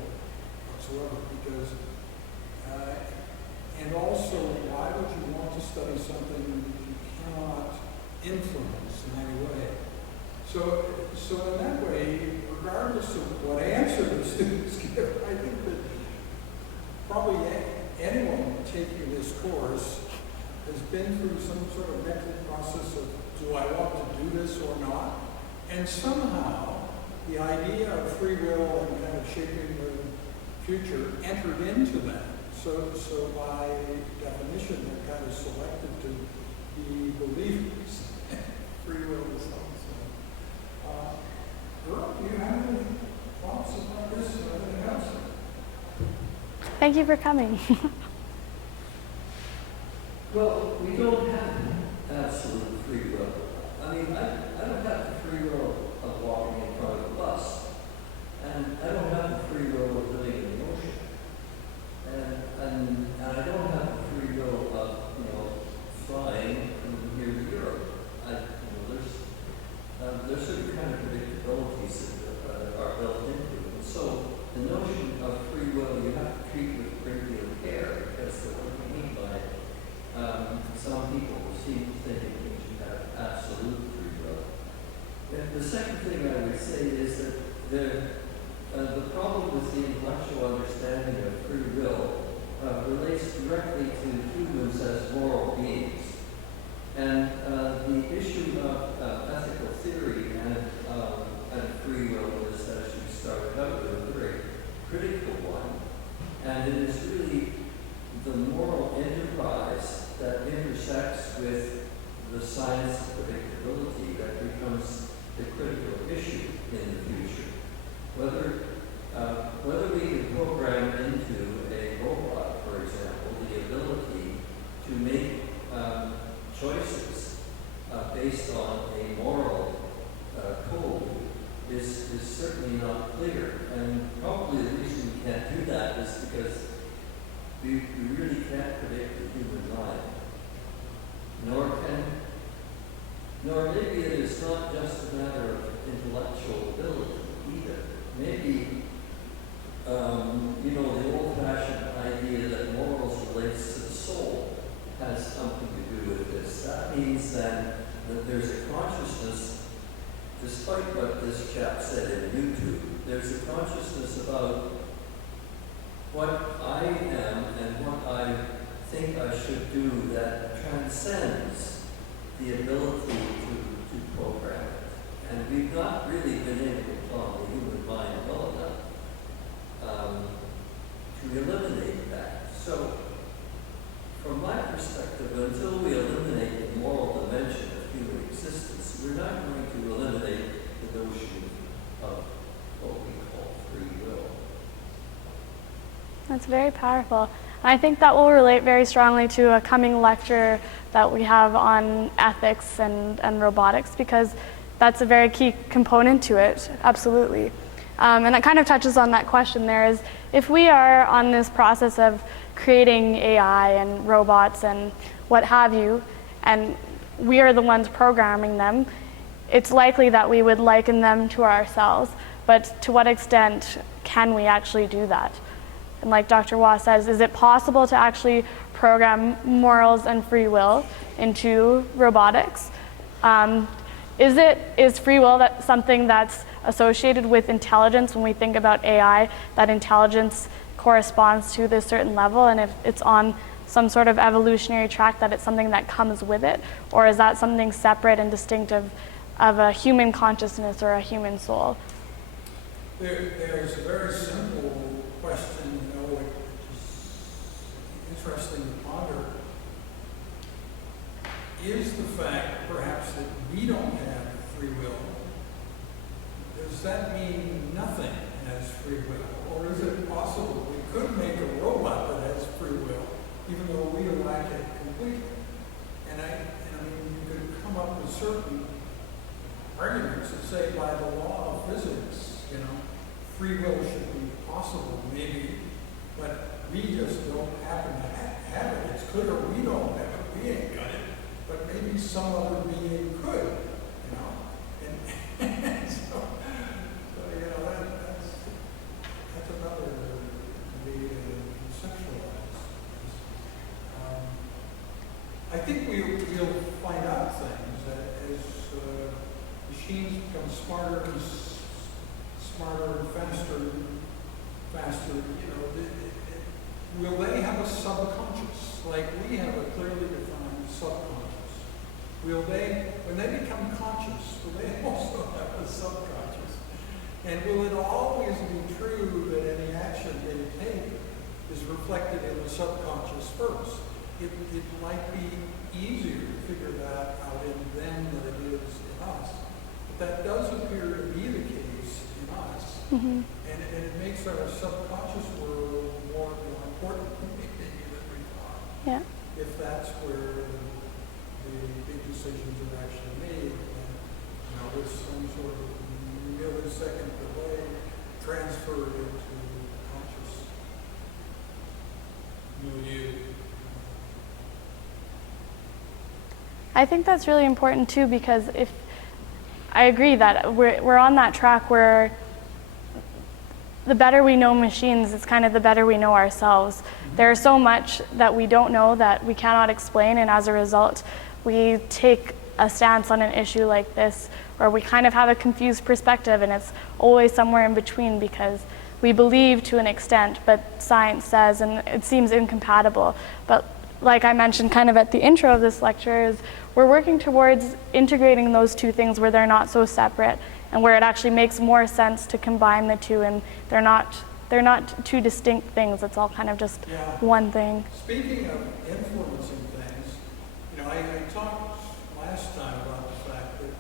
whatsoever. Because, and also, why would you want to study something that you cannot influence in any way? So in that way, regardless of what answer the students give, I think that probably anyone taking this course has been through some sort of mental process of, do I want to do this or not? And somehow, the idea of free will and kind of shaping the future entered into that. So by definition, they're kind of selected to be believers. Free will is something. Earl, do you have any thoughts about this or anything else? Thank you for coming. Well, we don't have absolute free will. I mean, I don't have the free will of walking in front of a bus, and I don't have the free will of living in the ocean, and I don't have the free will of flying from here to Europe. There's certain kind of predictabilities that are built into it. And so the notion of free will you have to treat with a great deal of care, because what we mean by it, some people seem to think it means you have absolute free will. And the second thing I would say is that the problem with the intellectual understanding of free will relates directly to humans as moral beings. And the issue of ethical theory and free will is, as you started out with, a very critical one. And it is really the moral enterprise that intersects with the science of predictability that becomes the critical issue in the future. Whether we can program into a robot, for example, the ability to make choices based on a moral code is certainly not clear. And probably the reason we can't do that is because we really can't predict the human mind. Nor maybe it is not just a matter of intellectual ability either. Maybe, the old-fashioned idea that morals relates to the soul has something to do with this. That means that there's a consciousness, despite what this chap said in YouTube, there's a consciousness about what I am and what I think I should do that transcends the ability to program it. And we've not really been able to plumb the human mind well enough to eliminate that. So, from my perspective, until we eliminate the moral dimension of human existence, we're not going to eliminate the notion of what we call free will. That's very powerful. And I think that will relate very strongly to a coming lecture that we have on ethics and robotics, because that's a very key component to it, absolutely. And it kind of touches on that question there is, if we are on this process of creating AI and robots and what have you, and we are the ones programming them, it's likely that we would liken them to ourselves. But to what extent can we actually do that? And like Dr. Waugh says, is it possible to actually program morals and free will into robotics? Is free will something that's associated with intelligence when we think about AI, that intelligence corresponds to this certain level, and if it's on some sort of evolutionary track, that it's something that comes with it? Or is that something separate and distinctive of a human consciousness or a human soul? There's a very simple question, which is interesting to ponder. Is the fact, perhaps, that we don't have free will, does that mean nothing has free will? Or is it possible we could make a robot that has free will, even though we lack it completely? And I mean, you could come up with certain arguments that say by the law of physics, you know, free will should be possible, maybe, but we just don't happen to have it. It's clear we don't have it. We ain't got it, but maybe some other being could, you know. And so you know, that's another way to conceptualize. I think we'll find out things as machines become smarter and faster. You know, will they have a subconscious like we have a clearly defined subconscious? Will they, when they become conscious, will they also have a subconscious? And will it always be true that any action they take is reflected in the subconscious first? It might be easier to figure that out in them than it is in us. But that does appear to be the case in us. Mm-hmm. And it makes our subconscious world more important maybe than we thought. Yeah. If that's where the big decisions are actually made, and you know, with some sort of millisecond delay transferred into conscious milieu. I think that's really important too, because if I agree that we're on that track where the better we know machines, it's kind of the better we know ourselves. There's so much that we don't know that we cannot explain, and as a result, we take a stance on an issue like this where we kind of have a confused perspective, and it's always somewhere in between because we believe to an extent, but science says, and it seems incompatible. But like I mentioned kind of at the intro of this lecture, is we're working towards integrating those two things where they're not so separate and where it actually makes more sense to combine the two, and they're not two distinct things. It's all kind of just one thing. Speaking of influencing things, you know, I talked last time about the fact that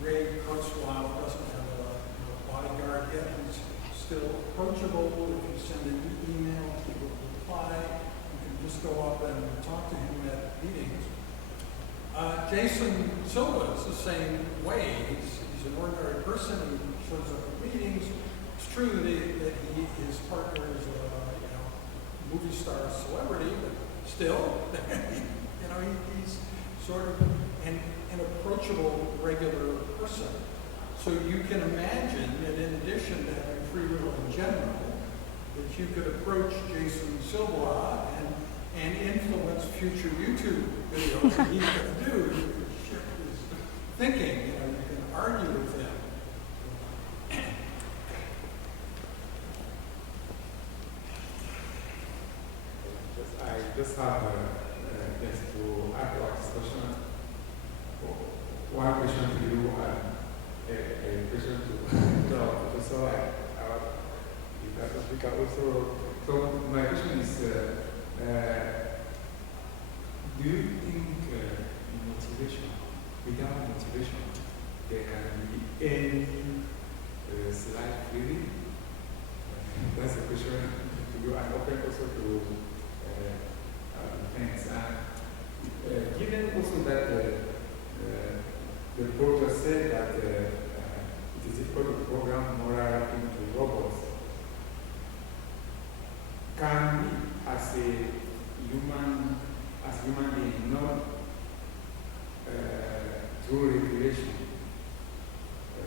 Ray Kurzweil doesn't have a bodyguard yet. He's still approachable. If you send an email, he will reply. You can just go up and talk to him at meetings. Jason Silva is the same way. He's an ordinary person. He shows up at meetings. It's true that his partner is a movie star celebrity, but still, you know, he's sort of an approachable regular person. So you can imagine that in addition to having free will in general, that you could approach Jason Silva and influence future YouTube videos that he's going to do. You can shift his thinking, you know, you can argue with him. I just have just to add to our discussion. One question to you and a question to Professor. If I can speak also. So my question is, do you think motivation, without motivation, there can be any slight feeling? That's the question to you, and open also to thanks. Given also that the project said that it is difficult to program moral into robots, can we, as human being, not through regulation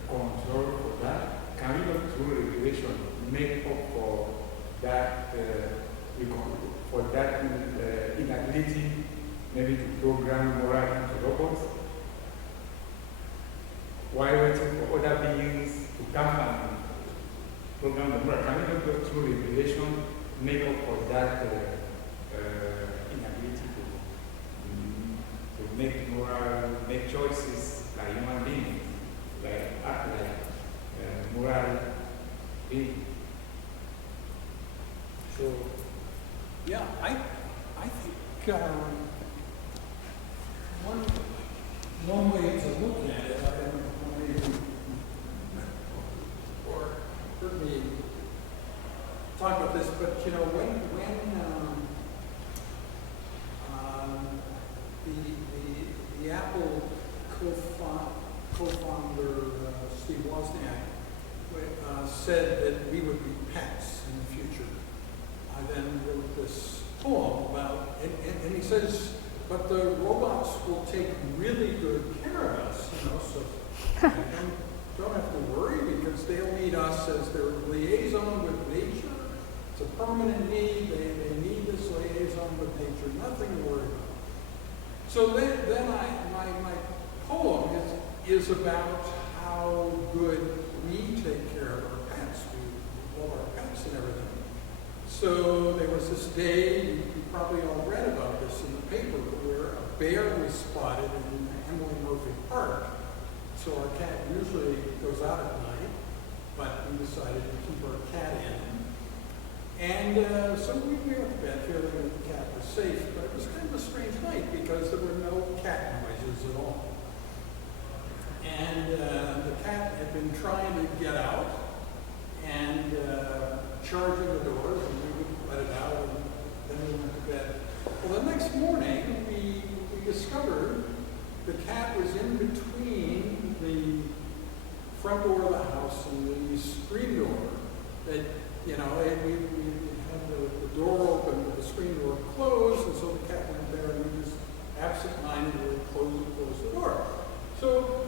control for that? Can we not through regulation make up for that? For that inability, maybe to program moral into robots? Why waiting for other beings to come and program the moral? Can we not go through regulation, make up for that inability to make choices like human beings, like act like moral beings? So. Yeah, I think one way to look at it, I don't know or heard me talk about this, but you know, when the Apple co-founder said that we would be pets in the future, I then wrote this poem about, and he says, but the robots will take really good care of us, you know, so don't have to worry because they'll need us as their liaison with nature. It's a permanent need. They need this liaison with nature. Nothing to worry about. So then my poem is about how good we take care of our pets. We love our pets and everything. So there was this day, you probably all read about this in the paper, where a bear was spotted in Emily Murphy Park. So our cat usually goes out at night, but we decided to keep our cat in. And so we went to bed feeling that the cat was safe, but it was kind of a strange night because there were no cat noises at all. And the cat had been trying to get out and charging the doors, and we wouldn't let it out, and then we went to bed. Well, the next morning, we discovered the cat was in between the front door of the house and the screen door. That, you know, we had the door open, but the screen door closed, and so the cat went there, and we just absent-mindedly closed the door. So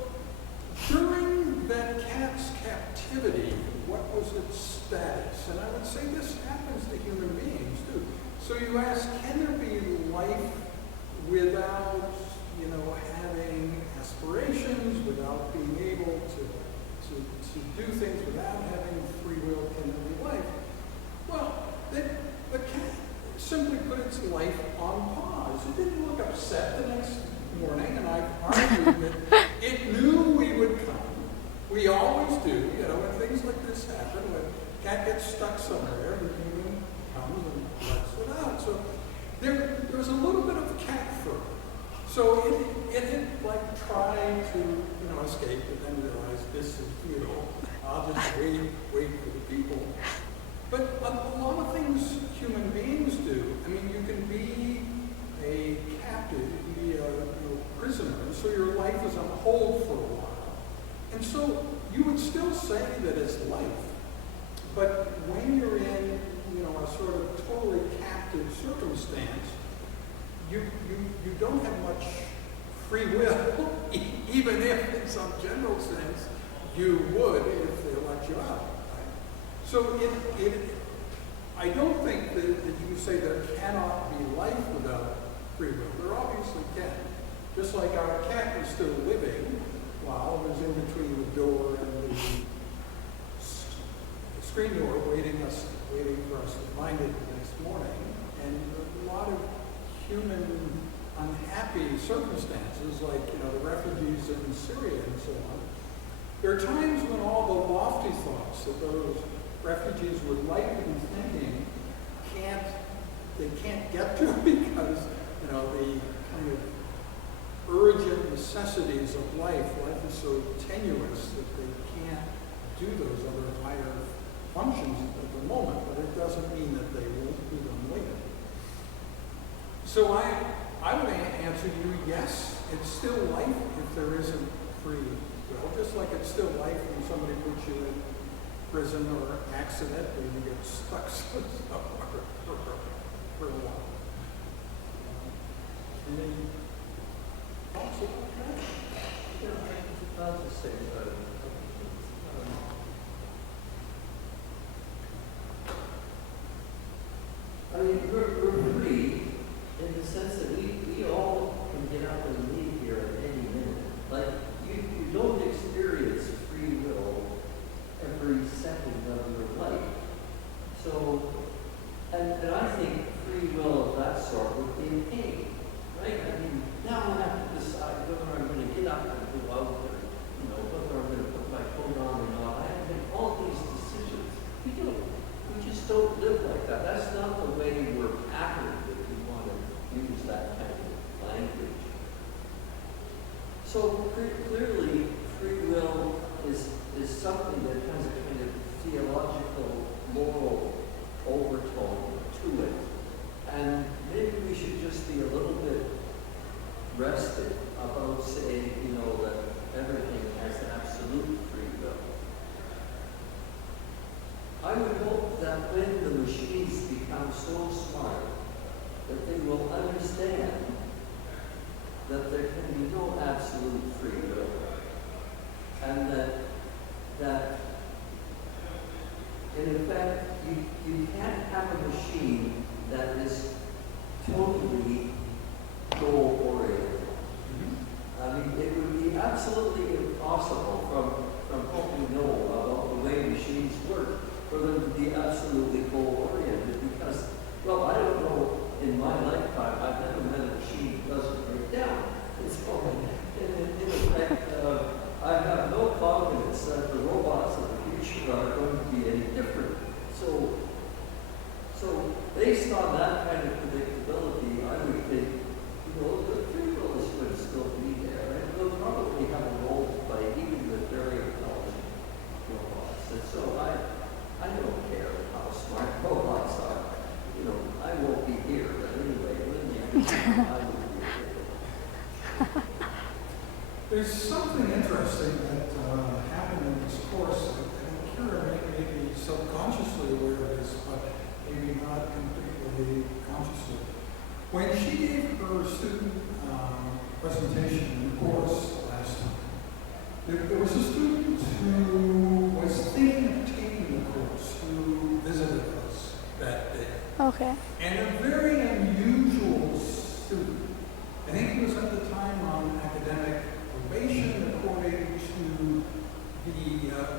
during that cat's captivity, what was its status? And I would say this happens to human beings too. So you ask, can there be life without, you know, having aspirations, without being able to do things, without having free will? Can there be life? Well, the cat simply put its life on pause. It didn't look upset the next morning, and I argued that it knew we would come. We always do, you know, when things like this happen, when a cat gets stuck somewhere, the human comes and lets it out. So there was a little bit of cat fur. So it had like tried to, you know, escape, but then realized this is futile. I'll just wait for the people. But a lot of things human beings do. I mean, you can be a captive, be a prisoner, and so your life is on hold for a while. And so you would still say that it's life, but when you're in, you know, a sort of totally captive circumstance, you don't have much free will, even if in some general sense you would if they let you out. Right? So I don't think that you say there cannot be life without free will. There obviously can. Just like our cat is still living while it was in between the door and the screen door waiting for us to find it the next morning. And a lot of human unhappy circumstances, like, you know, the refugees in Syria and so on. There are times when all the lofty thoughts that those refugees would like to be thinking they can't get to because, you know, the kind of urgent necessities of life is so tenuous that they can't do those other higher functions at the moment, but it doesn't mean that they won't do them later. So I would answer you, yes, it's still life if there isn't free will, just like it's still life when somebody puts you in prison or accident and you get stuck somewhere for a while. And then thoughts about that? Yeah, I'll just say I mean, we're free in the sense that we all can get up and leave here at any minute. Like, you don't experience free will every second of your life. So, and I think free will of that sort would be a pain, right? I mean, now I have to decide whether I'm going to get up and go out there, you know, whether I'm going to put my coat on or not. I have to make all these decisions. We just don't live like that. That's not the way we're patterned, if you want to use that kind of language. So clearly, free will is something that has a kind of theological, moral overtone to it. And maybe we should just be a little bit rested about saying, you know, that everything has absolute free will. that when the machines become so smart that they will understand that there can be no absolute free will, and that in effect you can't have a machine that is totally goal-oriented. I mean, it would be absolutely impossible from what we know about the way machines work for them to be absolutely goal-oriented because, well, I don't know, in my lifetime, I've never met a machine that doesn't break down. It's in effect, I have no confidence that the robots of the future are going to be any different. So based on that kind of predictability, I would think, the free will is going to still be there, and we'll probably have a role to play even with very intelligent robots. And so I don't care how smart robots are. I won't be here, but anyway, I will be here. There's something interesting that happened in this course, and Kiera may be subconsciously aware of this, but maybe not completely consciously. When she gave her student presentation in the course last time, there was a student who was thinking of taking the course who visited us that day. Okay. And a very unusual student. I think he was at the time on academic probation, according to the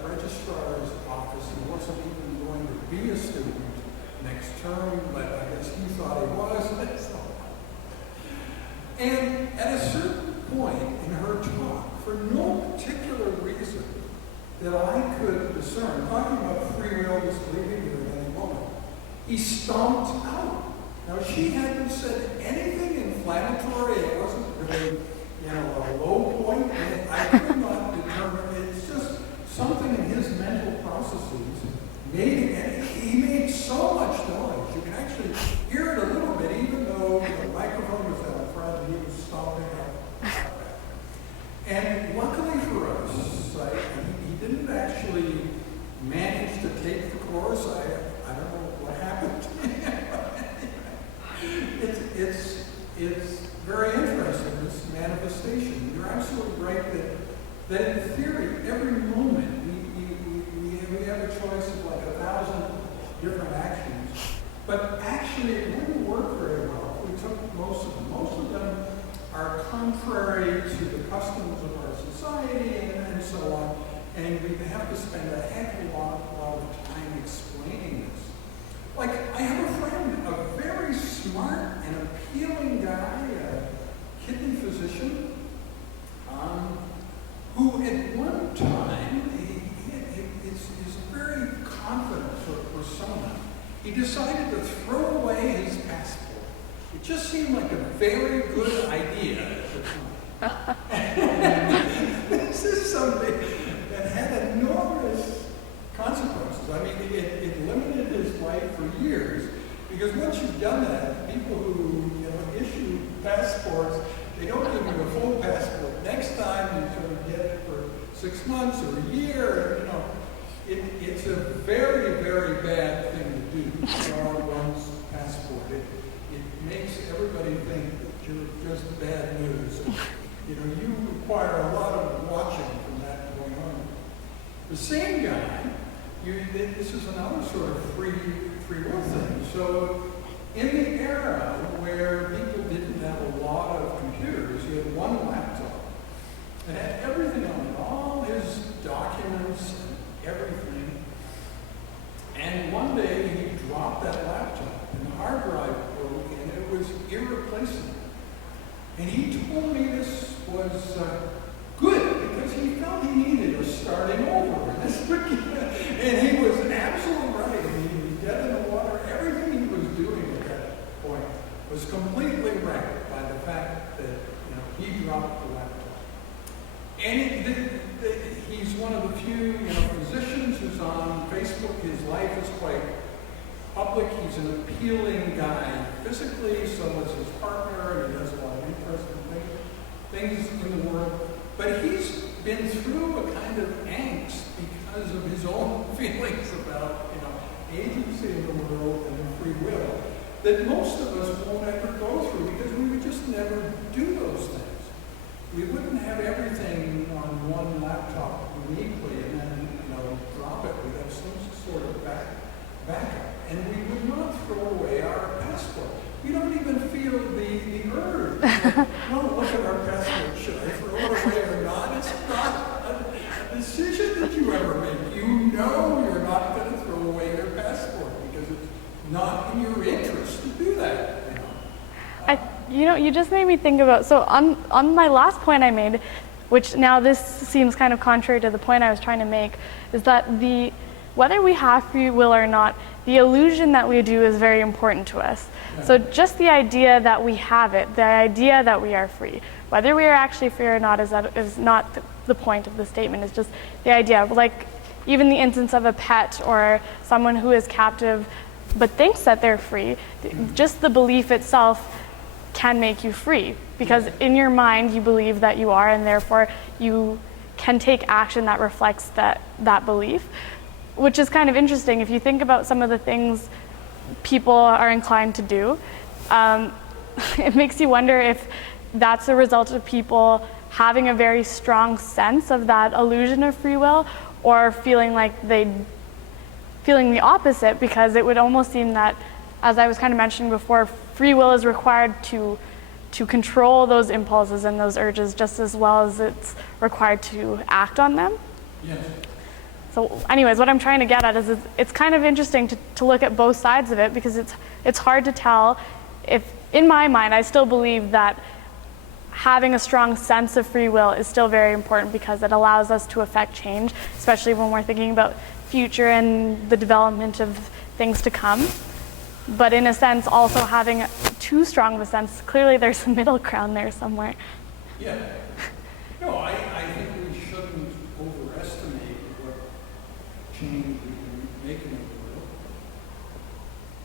registrar's office. He wasn't even going to be a student next term, but I guess he thought he was. And at a certain point in her talk, for no particular reason that I could discern, talking about free will was leaving her at any moment, he stomped out. Now, she hadn't said anything inflammatory. It wasn't really, a low point. I could not determine. It's just something in his mental processes made it, and he made so much noise. You can actually hear it a little bit, even though the microphone was out in front and he was stomping out. And luckily for us, he didn't actually manage to take the course. I don't know what happened to him. It's very interesting, this manifestation. You're absolutely right that in theory, every moment we have a choice of like 1,000 different actions, but actually it wouldn't work very well if we took most of them. Most of them are contrary to the customs of our society and so on, and we have to spend a heck of a lot of time explaining this. Like, I have a friend, a very smart and appealing guy, a kidney physician, who at one time, is a very confident sort of persona. He decided to throw away his passport. It just seemed like a very good idea at the time. This is something that had enormous consequences. I mean, it limited his life for years, because once you've done that, people who issue passports, they don't give you a full passport. Next time you sort of get it for 6 months or a year. It's a very, very bad thing to do, for one's passport. It makes everybody think that you're just bad news. You require a lot of watching from that going on. The same guy, this is another sort of free will thing. So in the era where people didn't have a lot of computers, you had one laptop. It had everything on it, all his documents and everything. And one day he dropped that laptop and the hard drive broke and it was irreplaceable. And he told me this was good because he felt he needed a starting over. And he was absolutely right. I mean, he was dead in the water. Everything he was doing at that point was completely wrecked by the fact that he dropped the laptop. And he's one of the few physicians who's on Facebook. His life is quite public. He's an appealing guy physically, so is his partner, and he has a lot of interesting things in the world. But he's been through a kind of angst because of his own feelings about, agency in the world and a free will that most of us won't ever go through because we would just never do those things. We wouldn't have everything on one laptop uniquely and then, drop it. We'd have some sort of backup. And we would not throw away our passport. We don't even feel the urge. No, look at our passport. Should I throw it away or not? It's not a decision that you ever make. You know you're not going to throw away your passport because it's not in your interest to do that. You just made me think about, so on my last point I made, which now this seems kind of contrary to the point I was trying to make, is that whether we have free will or not, the illusion that we do is very important to us. Yeah. So just the idea that we have it, the idea that we are free, whether we are actually free or not is not the point of the statement. It's just the idea. Like even the instance of a pet or someone who is captive but thinks that they're free, just the belief itself can make you free, because in your mind you believe that you are, and therefore you can take action that reflects that belief, which is kind of interesting if you think about some of the things people are inclined to do. It makes you wonder if that's a result of people having a very strong sense of that illusion of free will, or feeling the opposite, because it would almost seem that, as I was kind of mentioning before, free will is required to control those impulses and those urges just as well as it's required to act on them. Yes. So anyways, what I'm trying to get at is it's kind of interesting to look at both sides of it, because it's hard to tell if, in my mind, I still believe that having a strong sense of free will is still very important because it allows us to affect change, especially when we're thinking about future and the development of things to come. But in a sense, also having too strong of a sense, clearly there's a middle ground there somewhere. Yeah. No, I think we shouldn't overestimate what change we can make in the world.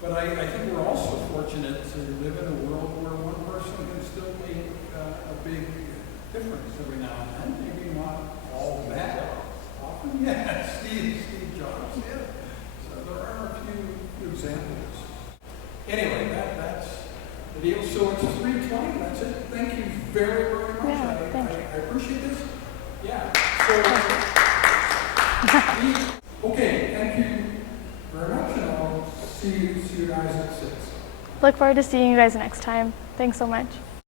But I think we're also fortunate to live in a world where one person can still make a big difference every now and then. Maybe not all that often. Yeah, Steve Jobs, yeah. So there are a few examples. Anyway, that's the deal. So it's 3:20. That's it. Thank you very, very much. Yeah, I appreciate this. Yeah. So, okay. Thank you very much, and I'll see you guys at 6. Look forward to seeing you guys next time. Thanks so much.